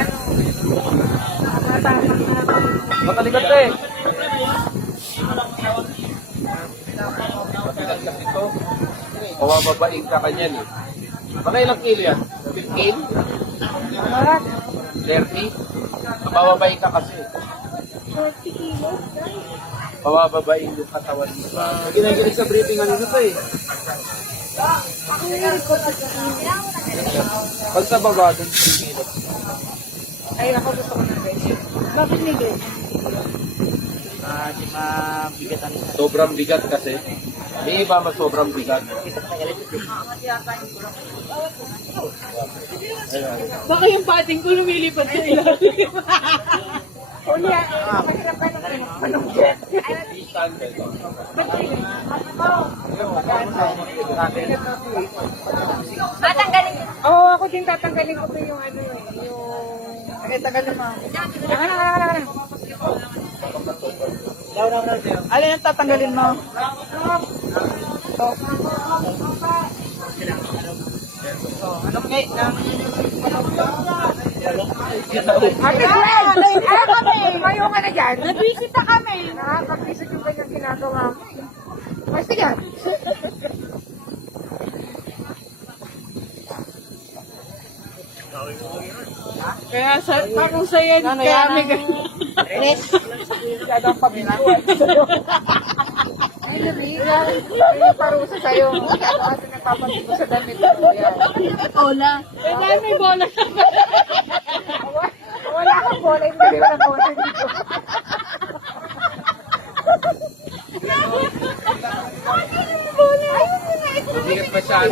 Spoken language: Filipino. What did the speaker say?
ano. Matalikat ka eh. Matigas kasi ito. Pawababaing ka kanyan eh. Mga ilang kilo yan? 15? 30? Pawababaing ka kasi. 40 kilos. Pawababaing yung katawan mo. Ginagilig sa briefing ano ito eh. Pag sa baba, dun 3 kilo. Ay, ako gusto ko ng guys. Bakit may guys? Di mabigatan. Sobrang bigat kasi. May iba mas sobrang bigat. Baka yung pating ko lumilipad sa ilalim. Kuya, mahirap ka na kayo. Anong jet? Tatanggalin. Oo, ako din tatanggalin ko yung ano yung... Ay, tagal naman. Ano. Alin ang tatanggalin mo? Anong kay? Ate Gwen! Ay, kami! Mayo ka na dyan. Nabisita kami. Nakakabisita yung kanyang ginagawa mo. Ay, sige. Kaya sa parang saya kaya may ganyan. Masyadong pabilang. Ay, Lumiga. May parusa sa'yo. Kaya kasi nagpapatid ko sa damit. Bola. Ay, dahil may bola ka. Wala kang bola. Hindi ko na bola dito. Bigat masyado.